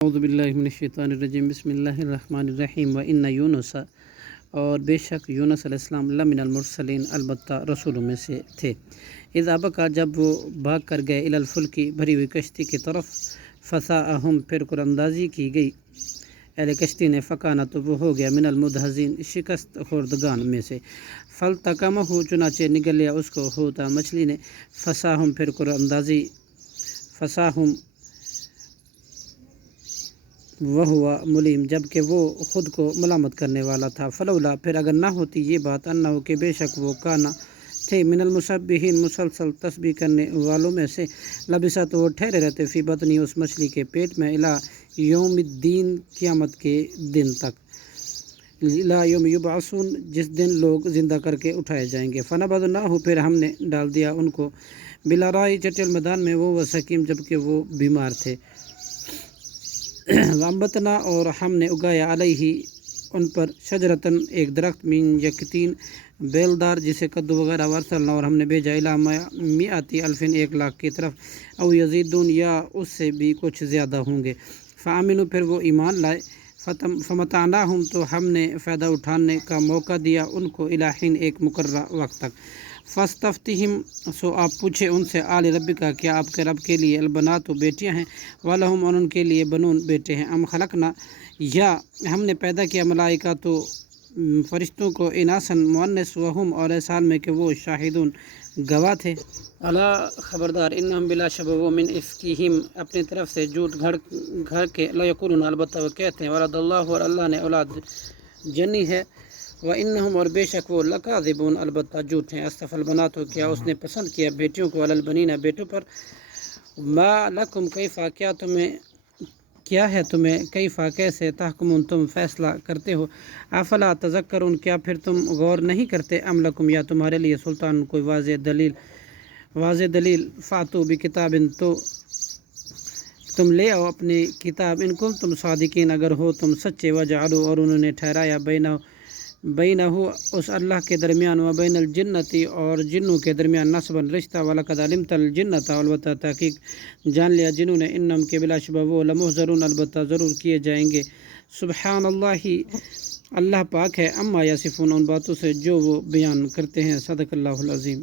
اعوذ باللہ من الشیطان الرجیم بسم اللہ الرحمن الرحیم وَإِنَّ یونس، اور بے شک یونس علیہ السلام لمن المرسلین، البتہ رسولوں میں سے تھے۔ اذا بقا، جب وہ بھاگ کر گئے، الی الفلک، بھری ہوئی کشتی کی طرف، فساءہم، پھر قراندازی کی گئی اہل کشتی نے، فکانہ، تو وہ ہو گیا، من المدحضین، شکست خوردگان میں سے۔ فالتقمہ، چنانچہ نگل لیا اس کو، حوتا، مچھلی نے، فساہم، پھر قراندازی، فساہم وہو ملیم، جبکہ وہ خود کو ملامت کرنے والا تھا۔ فلولا، پھر اگر نہ ہوتی یہ بات، انہو، کہ بے شک وہ، کانا، تھے، من المسبحین، مسلسل تسبیح کرنے والوں میں سے، لبث، تو وہ ٹھہرے رہتے، فی بطنی، اس مچھلی کے پیٹ میں، الی یوم الدین، قیامت کے دن تک، الی یوم یبعثون، جس دن لوگ زندہ کر کے اٹھائے جائیں گے۔ فنبذناہ، پھر ہم نے ڈال دیا ان کو، بالعراء، چٹیل میدان میں، وہ سقیم، جبکہ وہ بیمار تھے۔ وانبتنا، اور ہم نے اگایا، علیہ، ان پر، شجرتن، ایک درخت، من یقطین، بیلدار، جسے کدو وغیرہ، وارسلنا، اور ہم نے بھیجا، الی مئۃ الف، 1,00,000 کی طرف، او یزیدون، یا اس سے بھی کچھ زیادہ ہوں گے۔ فآمنوا، پھر وہ ایمان لائے، فمتعناہم، تو ہم نے فائدہ اٹھانے کا موقع دیا ان کو، الی حین، ایک مقررہ وقت تک۔ فاستفتہم، سو آپ پوچھے ان سے، آل ربک، کیا آپ کے رب کے لیے، البنات، بیٹیاں ہیں، ولہم، اور ان کے لیے، بنون، بیٹے ہیں، ام خلقنا، یا ہم نے پیدا کیا، ملائکہ، تو فرشتوں کو، اناسن، مؤنث، وہم، اور اس حال میں کہ وہ، شاہدون، گواہ تھے۔ الا، خبردار، انہم، بلا شبہ وہ، من افکہم، اپنی طرف سے جھوٹ گھڑ کے، لیقولون، البتہ وہ کہتے ہیں، ولد اللہ، اور اللہ نے اولاد جنی ہے، وانہم، اور بے شک وہ، لکاذبون، البتہ جھوٹ ہیں۔ اصطفی البنات، کیا اس نے پسند کیا بیٹیوں کو، علی البنین، بیٹوں پر۔ ما لکم کیف، کیا ہے تمہیں، کیف، کیسے، تحکمون، تم فیصلہ کرتے ہو، افلا تذکرون، کیا پھر تم غور نہیں کرتے، ام لکم، یا تمہارے لیے، سلطان، کوئی واضح دلیل، فاتو بکتاب، تو تم لے آؤ اپنی کتاب، ان کنتم صادقین، اگر ہو تم سچے، وجعلوا، اور انہوں نے ٹھہرایا، بینہ، اس اللہ کے درمیان، وبین الجنۃ، اور جنوں کے درمیان، نسبا، رشتہ، ولقد علمت الجنۃ، البتہ تحقیق جان لیا جنہوں نے، انہم، کے بلا شبہ وہ، لمحضرون، البتہ ضرور کیے جائیں گے۔ سبحان اللہ، اللہ پاک ہے، عما یصفون، ان باتوں سے جو وہ بیان کرتے ہیں۔ صدق اللہ العظیم۔